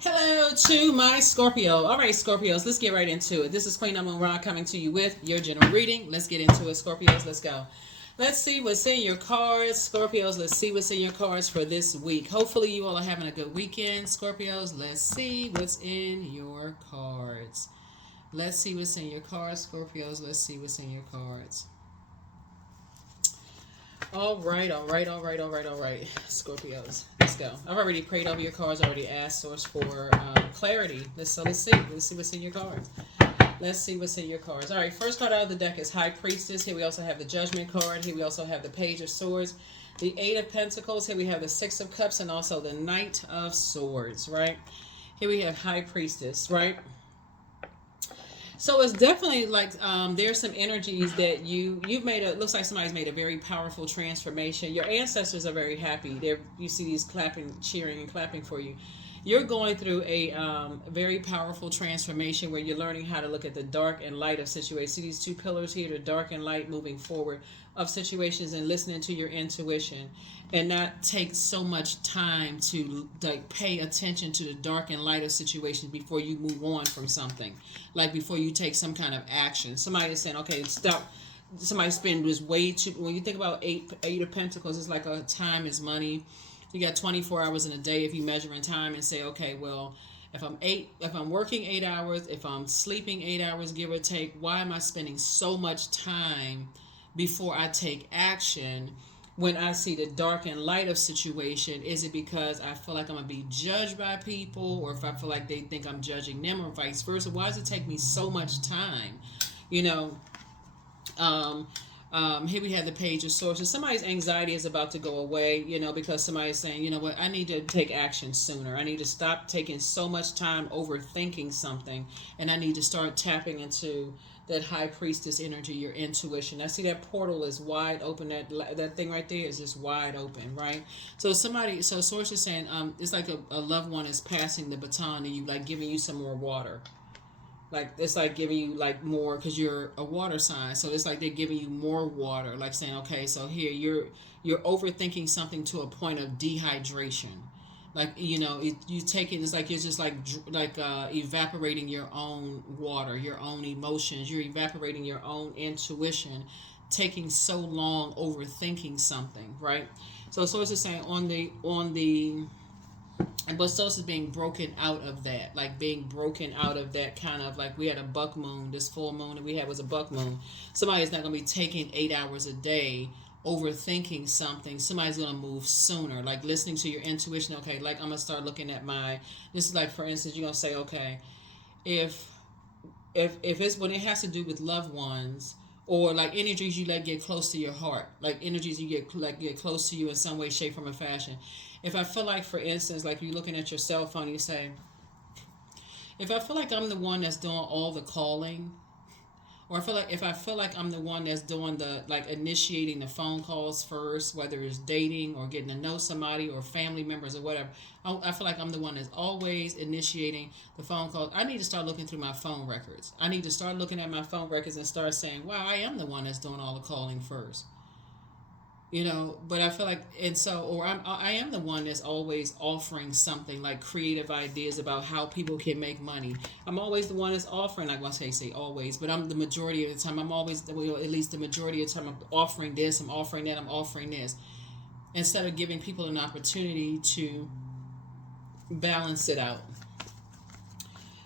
Hello to my Scorpio. All right, Scorpios, let's get right into it. This is Queen Amun Ra coming to you with your general reading. Let's get into it, Scorpios. Let's go. Let's see what's in your cards, Scorpios. Let's see what's in your cards for this week. Hopefully, you all are having a good weekend, Scorpios. Let's see what's in your cards. Let's see what's in your cards, Scorpios. Let's see what's in your cards. All right, Scorpios. Let's go. I've already prayed over your cards. I already asked Source for clarity. Let's see. Let's see what's in your cards. Let's see what's in your cards. All right, first card out of the deck is High Priestess. Here we also have the Judgment card. Here we also have the Page of Swords, the Eight of Pentacles. Here we have the Six of Cups and also the Knight of Swords, right? Here we have High Priestess, right? So it's definitely like there's some energies that you've made. It looks like somebody's made a very powerful transformation. Your ancestors are very happy. You see these clapping, cheering, and clapping for you. You're going through a very powerful transformation where you're learning how to look at the dark and light of situations. See these two pillars here, the dark and light moving forward of situations, and listening to your intuition, and not take so much time to like pay attention to the dark and light of situations before you move on from something, like before you take some kind of action. Somebody is saying, okay, stop. Somebody spend this way too. When you think about eight of pentacles, it's like a time is money. You got 24 hours in a day if you measure in time and say, okay, well, if I'm working 8 hours, if I'm sleeping 8 hours, give or take, why am I spending so much time before I take action when I see the dark and light of situation? Is it because I feel like I'm going to be judged by people, or if I feel like they think I'm judging them, or vice versa? Why does it take me so much time? You know, here we have the Page of Swords. So somebody's anxiety is about to go away, you know, because somebody's saying, you know what, I need to take action sooner. I need to stop taking so much time overthinking something, and I need to start tapping into that High Priestess energy, your intuition. I see that portal is wide open. That thing right there is just wide open, right? So Source is saying, it's like a loved one is passing the baton to you, like giving you some more water. Like it's like giving you like more, because you're a water sign, so it's like they're giving you more water, like saying, okay, so here you're overthinking something to a point of dehydration. Like, you know, you take it, it's like you're just like evaporating your own water, your own emotions. You're evaporating your own intuition, taking so long overthinking something, right? So it's just saying on the but Source is being broken out of that, like being broken out of that kind of, like we had a buck moon, this full moon that we had was a buck moon. Somebody's not going to be taking 8 hours a day overthinking something. Somebody's going to move sooner, like listening to your intuition. Okay, like I'm going to start looking at this is like, for instance, you're going to say, okay, if it's when it has to do with loved ones, or like energies you let get close to your heart, like energies you get close to you in some way, shape, form, or fashion. If I feel like, for instance, like you're looking at your cell phone, you say, if I feel like I'm the one that's doing all the calling, or if I feel like I'm the one that's doing the, like, initiating the phone calls first, whether it's dating or getting to know somebody or family members or whatever, I feel like I'm the one that's always initiating the phone calls. I need to start looking through my phone records. I need to start looking at my phone records and start saying, wow, I am the one that's doing all the calling first. You know, but I feel like, and so, or I am the one that's always offering something, like creative ideas about how people can make money. I'm always the one that's offering, like, well, I say always, but I'm the majority of the time, I'm always, well, at least the majority of the time, I'm offering this, I'm offering that, I'm offering this, instead of giving people an opportunity to balance it out.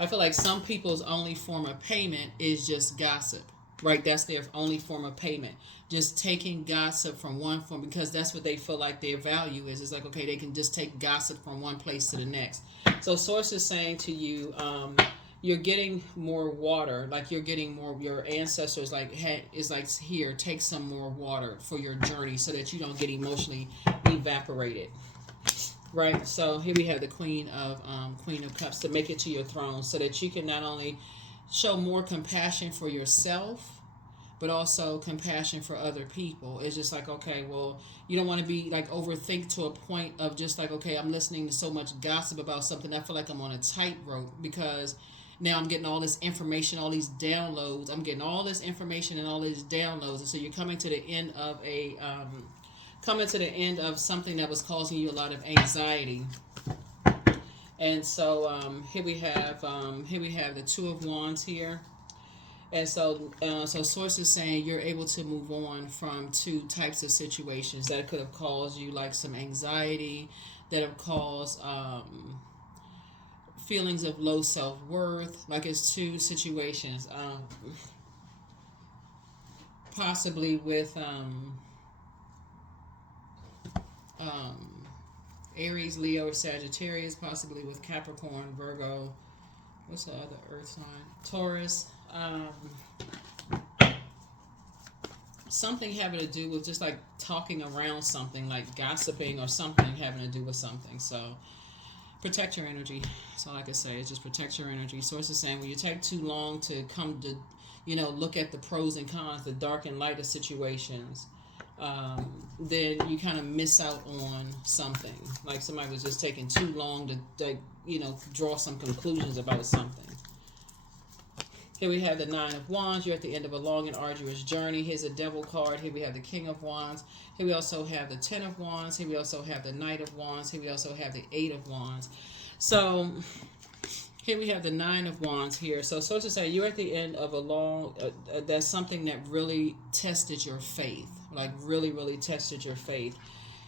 I feel like some people's only form of payment is just gossip, right? That's their only form of payment. Just taking gossip from one form, because that's what they feel like their value is. It's like, okay, they can just take gossip from one place to the next. So Source is saying to you, you're getting more water, like you're getting more, your ancestors like, hey, is like, here, take some more water for your journey so that you don't get emotionally evaporated. Right, so here we have the Queen of Cups, to make it to your throne, so that you can not only show more compassion for yourself, but also compassion for other people. It's just like, okay, well, you don't want to be like overthink to a point of just like, okay, I'm listening to so much gossip about something. I feel like I'm on a tightrope, because now I'm getting all this information, all these downloads. I'm getting all this information and all these downloads, and so you're coming to the end of something that was causing you a lot of anxiety. And so here we have the Two of Wands here. And so, so source is saying you're able to move on from two types of situations that could have caused you like some anxiety, that have caused feelings of low self worth. Like it's two situations, possibly with Aries, Leo, or Sagittarius, possibly with Capricorn, Virgo. What's the other earth sign? Taurus. Something having to do with just like talking around something, like gossiping or something having to do with something. So protect your energy. That's all I can say is just protect your energy. Source is saying when you take too long to come to, look at the pros and cons, the dark and light of situations, then you kind of miss out on something. Like somebody was just taking too long to draw some conclusions about something. Here we have the Nine of Wands. You're at the end of a long and arduous journey. Here's a Devil card. Here we have the King of Wands. Here we also have the Ten of Wands. Here we also have the Knight of Wands. Here we also have the Eight of Wands. So here we have the Nine of Wands here. So to say, you're at the end of a long, that's something that really tested your faith. Like really, really tested your faith.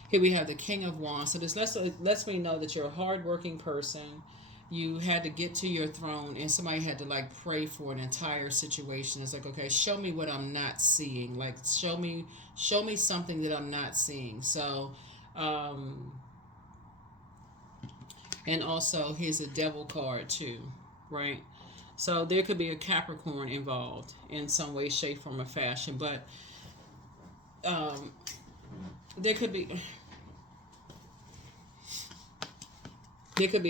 Here we have the King of Wands. So this lets me know that you're a hardworking person. You had to get to your throne and somebody had to like pray for an entire situation. It's like, okay, show me what I'm not seeing. Like show me something that I'm not seeing. So and also here's a Devil card too, right? So there could be a Capricorn involved in some way, shape, form, or fashion. But there could be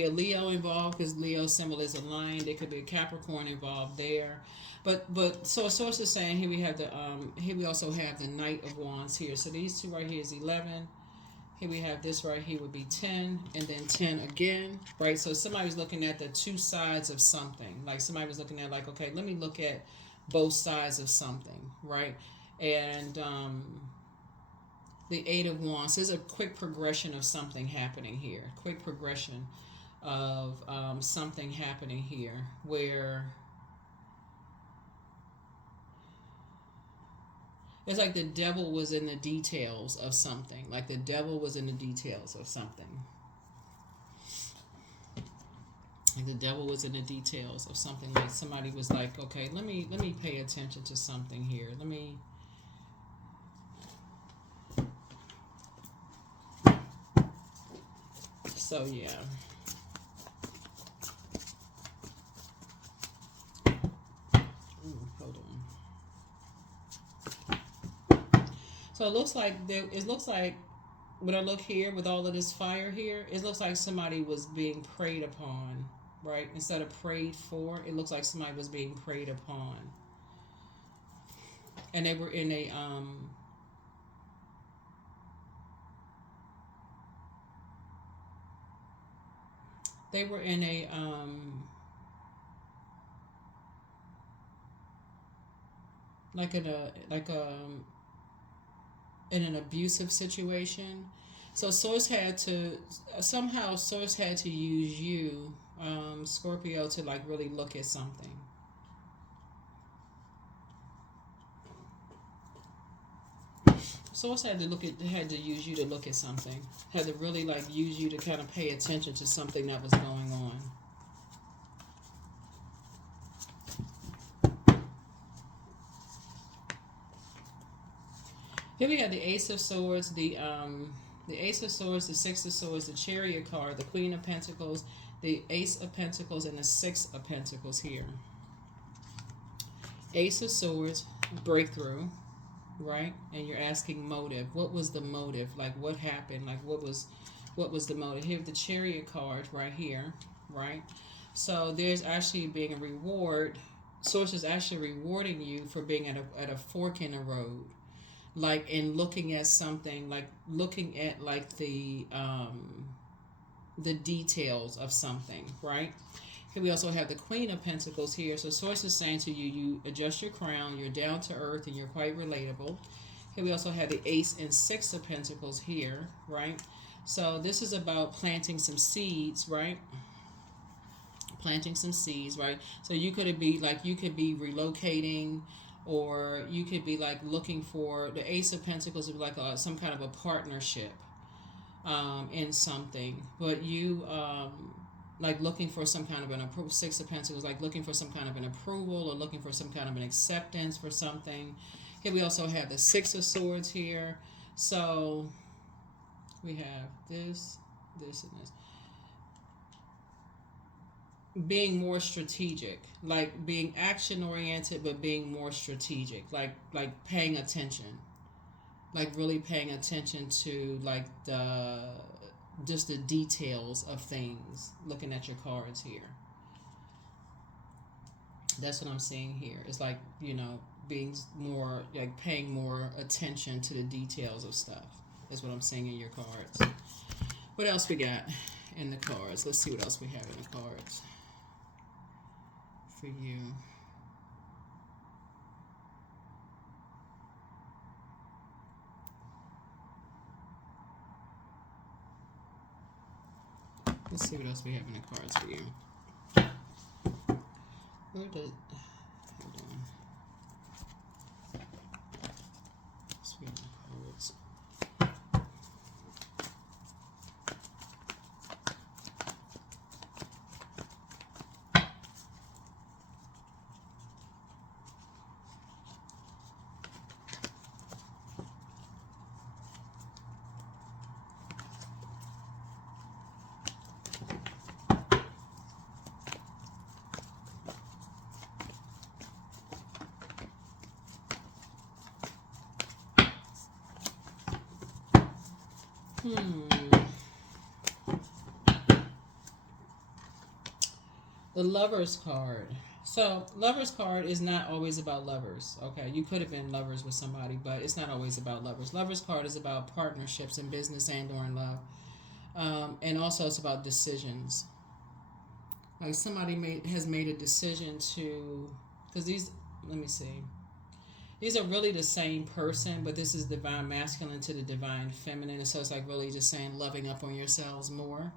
a Leo involved because Leo's symbol is a lion. There could be a Capricorn involved there, but so a source is saying here we have here we also have the Knight of Wands here. So these two right here is 11. Here we have this right here would be 10, and then 10 again, right? So somebody's looking at the two sides of something. Like somebody was looking at like, okay, let me look at both sides of something, right? And the Eight of Wands. There's a quick progression of something happening here. Quick progression of something happening here where it's like the devil was in the details of something. Like the devil was in the details of something. Like the devil was in the details of something. Like somebody was like, okay, let me pay attention to something here. Let me. So yeah. Ooh, hold on. So it looks like when I look here with all of this fire here, it looks like somebody was being preyed upon, right? Instead of prayed for, it looks like somebody was being preyed upon. And they were in a in an abusive situation. So source had to use you, Scorpio, to like really look at something. Source had to use you to look at something. Had to really like use you to kind of pay attention to something that was going on. Here we have the Ace of Swords, the Ace of Swords, the Six of Swords, the Chariot card, the Queen of Pentacles, the Ace of Pentacles, and the Six of Pentacles here. Ace of Swords, breakthrough, right? And you're asking motive. What was the motive? Like what happened? Like what was the motive? Here the Chariot card right here, right? So there's actually being a reward. Source is actually rewarding you for being at a fork in the road. Like in looking at something, like looking at like the details of something, right? Here we also have the Queen of Pentacles here. So source is saying to you, you adjust your crown, you're down to earth, and you're quite relatable. Here we also have the Ace and Six of Pentacles here, right? So this is about planting some seeds, right? planting some seeds, right? So you could be like, you could be relocating, or you could be like looking for the Ace of Pentacles, would be like some kind of a partnership in something, but you like looking for some kind of an approval. Six of Pentacles, like looking for some kind of an approval or looking for some kind of an acceptance for something. Here we also have the Six of Swords here. So we have this, this, and this. Being more strategic, like being action oriented, but being more strategic, like paying attention, like really paying attention to like just the details of things. Looking at your cards here, that's what I'm seeing here. It's like, you know, being more like paying more attention to the details of stuff. That's what I'm seeing in your cards. What else we got in the cards? Let's see what else we have in the cards for you. Let's see what else we have in the cards for you. Where did... Hold on. Let's read the cards. The Lover's card. So, Lover's card is not always about lovers, okay? You could have been lovers with somebody, but it's not always about lovers. Lover's card is about partnerships in business and or in love. And also it's about decisions. Like somebody has made a decision to... Because these... Let me see. These are really the same person, but this is divine masculine to the divine feminine. And so it's like really just saying loving up on yourselves more.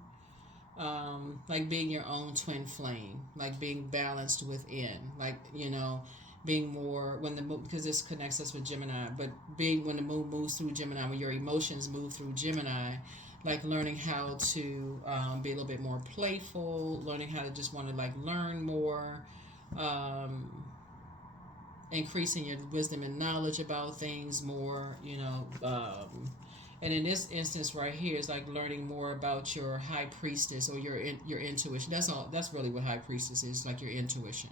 Like being your own twin flame, like being balanced within, like, you know, being more when the moon, because this connects us with Gemini, but being when the moon moves through Gemini, when your emotions move through Gemini, like learning how to be a little bit more playful, learning how to just want to like learn more, increasing your wisdom and knowledge about things more, you know. And in this instance right here, is like learning more about your high priestess or your intuition. That's all. That's really what high priestess is, like your intuition.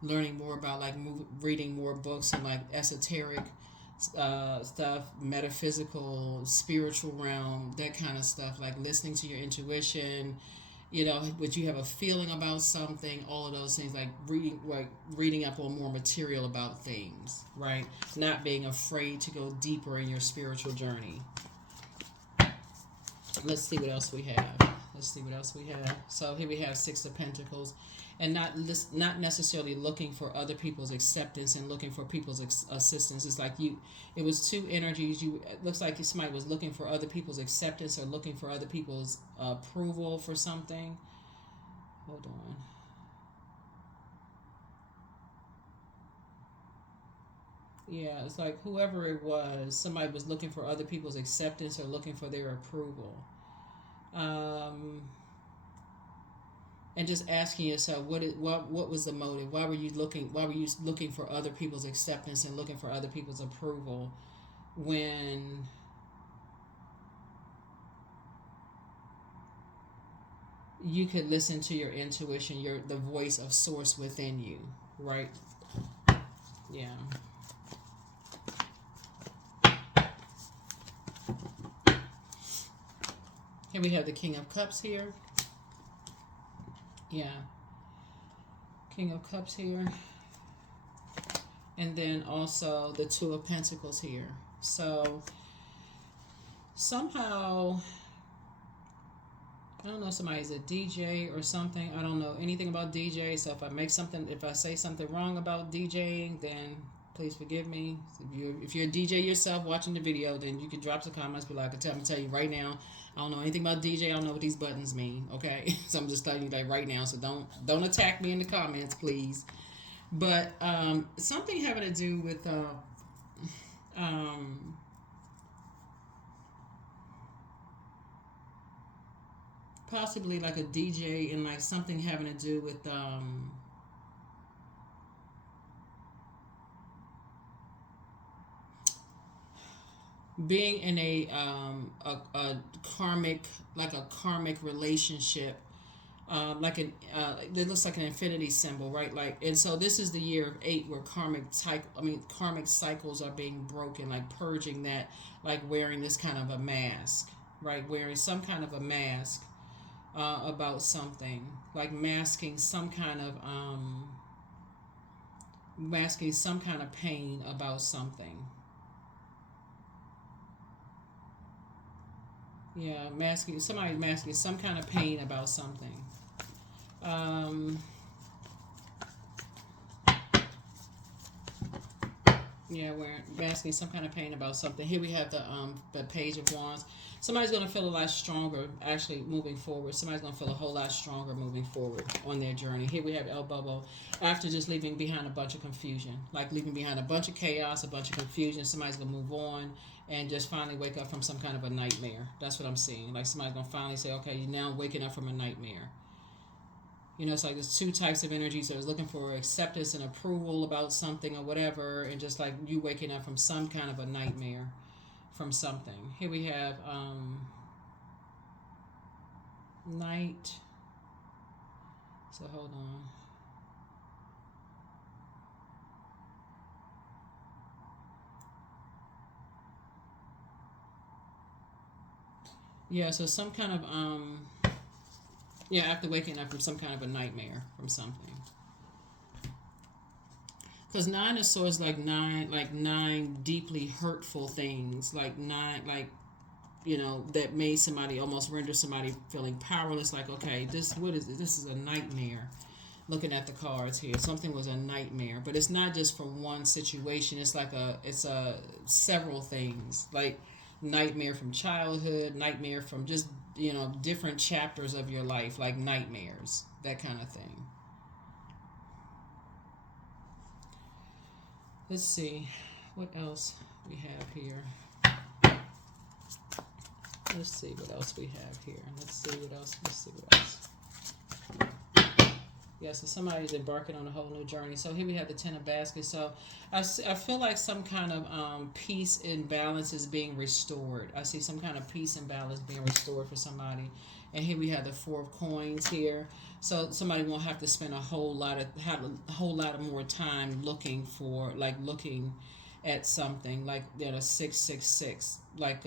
Learning more about like reading more books and like esoteric stuff, metaphysical, spiritual realm, that kind of stuff. Like listening to your intuition. You know, would you have a feeling about something? All of those things, like reading up on more material about things, right? Not being afraid to go deeper in your spiritual journey. Let's see what else we have. So here we have Six of Pentacles, and not necessarily looking for other people's acceptance and looking for people's assistance. It's like it was two energies. It looks like somebody was looking for other people's acceptance or looking for other people's approval for something. Hold on. Yeah, it's like whoever it was, somebody was looking for other people's acceptance or looking for their approval. And just asking yourself, what was the motive? Why were you looking for other people's acceptance and looking for other people's approval when you could listen to your intuition, the voice of source within you, right? Yeah. Here we have the King of Cups here. Yeah. King of Cups here. And then also the Two of Pentacles here. So somehow, I don't know, somebody's a DJ or something. I don't know anything about DJ. So if I say something wrong about DJing, then please forgive me. If you're a DJ yourself watching the video, then you can drop some comments below. I'm gonna tell you right now, I don't know anything about DJ. I don't know what these buttons mean. Okay, so I'm just telling you that right now. So don't attack me in the comments, please. But something having to do with um, possibly like a DJ and like something having to do with being in a karmic, like a karmic relationship, like an it looks like an infinity symbol, right? Like, and so this is the year of 8 where karmic cycles are being broken, like purging that, like wearing this kind of a mask, right? Wearing some kind of a mask about something, like masking some kind of pain about something. Yeah, masking some kind of pain about something. Um, yeah, we're masking some kind of pain about something. Here we have the Page of Wands. Somebody's gonna feel a lot stronger actually moving forward. Somebody's gonna feel a whole lot stronger moving forward on their journey. Here we have El Bobo. After just leaving behind a bunch of confusion, like leaving behind a bunch of chaos, a bunch of confusion, somebody's gonna move on and just finally wake up from some kind of a nightmare. That's what I'm seeing. Like somebody's gonna finally say, okay, you're now waking up from a nightmare. You know, it's like there's two types of energies. So it's looking for acceptance and approval about something or whatever, and just like you waking up from some kind of a nightmare from something. Here we have night. So hold on. Yeah, so some kind of yeah, after waking up from some kind of a nightmare from something. Because 9 of Swords, like nine deeply hurtful things, like nine, like that made somebody, almost render somebody feeling powerless. Like, okay, what is this? This is a nightmare. Looking at the cards here, something was a nightmare, but it's not just from one situation. It's a several things, like nightmare from childhood, nightmare from just different chapters of your life, like nightmares, that kind of thing. Let's see what else we have here. Let's see what else we have here. Let's see what else. Yeah, so somebody's embarking on a whole new journey. So here we have the Ten of Baskets. So I feel like some kind of peace and balance is being restored. I see some kind of peace and balance being restored for somebody. And here we have the Four of Coins here. So somebody won't have to spend a whole lot of more time looking at something like 666, like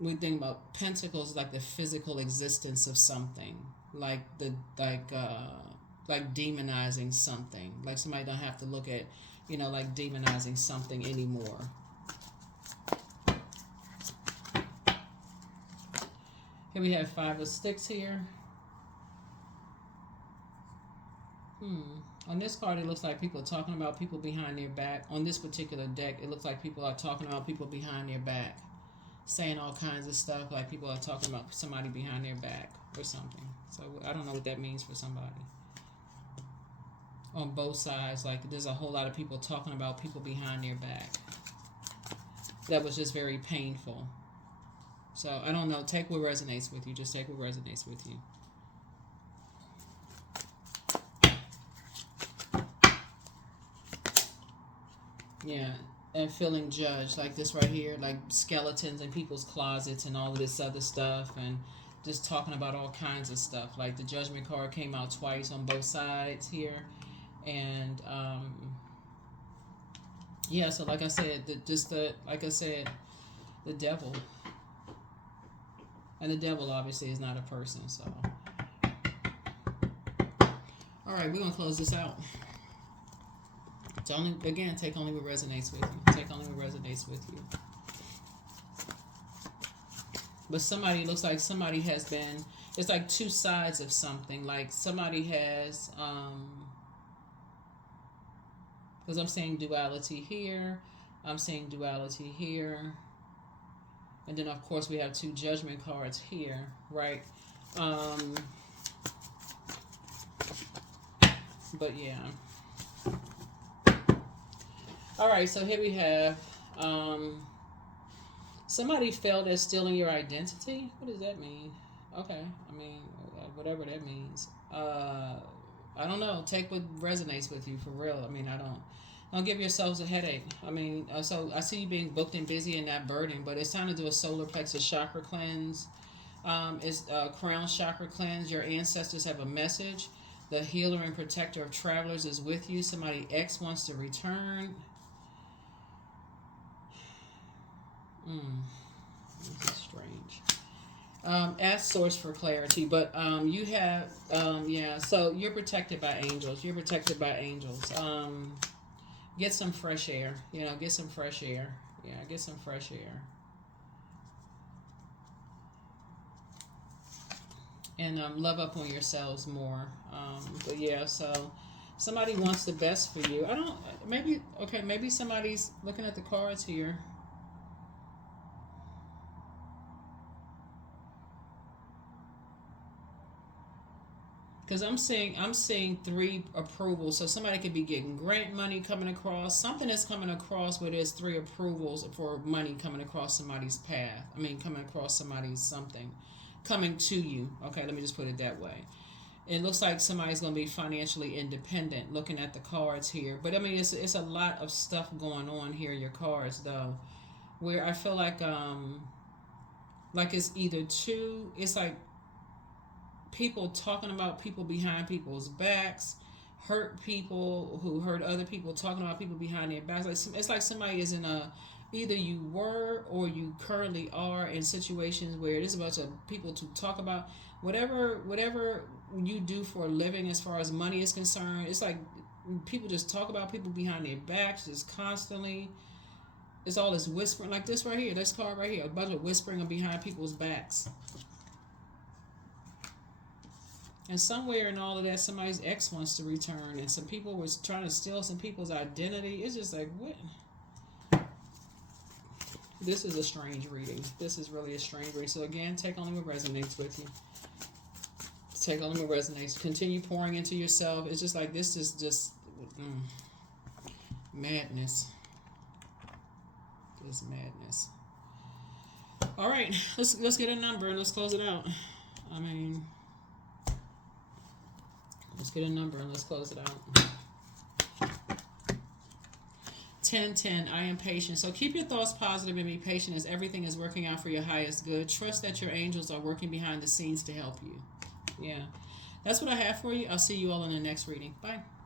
we think about pentacles, like the physical existence of something, like like demonizing something, like somebody don't have to look at like demonizing something anymore. Here we have Five of Sticks here. On this card, it looks like people are talking about people behind their back. On this particular deck, it looks like people are talking about people behind their back, saying all kinds of stuff, like people are talking about somebody behind their back or something. So I don't know what that means for somebody. On both sides, like there's a whole lot of people talking about people behind their back. That was just very painful. So I don't know. Take what resonates with you. Just take what resonates with you. Yeah. And feeling judged, like this right here, like skeletons in people's closets and all of this other stuff, and just talking about all kinds of stuff. Like the Judgment card came out twice on both sides here, and yeah. So like I said, the devil, and the devil obviously is not a person. So, all right, we're gonna close this out. So take only what resonates with you. Take only what resonates with you. But somebody, looks like somebody has been, it's like two sides of something. Like somebody has, because I'm saying duality here. I'm saying duality here. And then, of course, we have 2 judgment cards here, right? Um, but, yeah. All right, so here we have somebody failed at stealing your identity. What does that mean? Okay, I mean, whatever that means. I don't know. Take what resonates with you, for real. I mean, don't give yourselves a headache. I mean, so I see you being booked and busy and not burdened, but it's time to do a solar plexus chakra cleanse. It's a crown chakra cleanse. Your ancestors have a message. The healer and protector of travelers is with you. Somebody X wants to return. This is strange. Ask source for clarity, but you have yeah. So you're protected by angels. You're protected by angels. Get some fresh air. You know, get some fresh air. Yeah, get some fresh air. And love up on yourselves more. But yeah, so somebody wants the best for you. I don't. Maybe okay. Maybe somebody's looking at the cards here. Because I'm seeing 3 approvals, so somebody could be getting grant money coming across. Something is coming across where there's 3 approvals for money coming across somebody's path. I mean, coming across somebody's something, coming to you. Okay, let me just put it that way. It looks like somebody's going to be financially independent. Looking at the cards here, but I mean, it's a lot of stuff going on here. Your cards though, where I feel like it's either two. It's like people talking about people behind people's backs, hurt people who hurt other people, talking about people behind their backs. Like it's like somebody is in a, either you were or you currently are in situations where there's a bunch of people to talk about whatever you do for a living as far as money is concerned. It's like people just talk about people behind their backs just constantly. It's all this whispering, like this right here, this card right here, a bunch of whispering behind people's backs. And somewhere in all of that, somebody's ex wants to return, and some people was trying to steal some people's identity. It's just like, what? This is a strange reading. This is really a strange reading. So again, take only what resonates with you. Take only what resonates. Continue pouring into yourself. It's just like, this is just madness. This madness. All right, let's get a number and let's close it out. I mean, let's get a number and let's close it out. 1010, I am patient. So keep your thoughts positive and be patient as everything is working out for your highest good. Trust that your angels are working behind the scenes to help you. Yeah. That's what I have for you. I'll see you all in the next reading. Bye.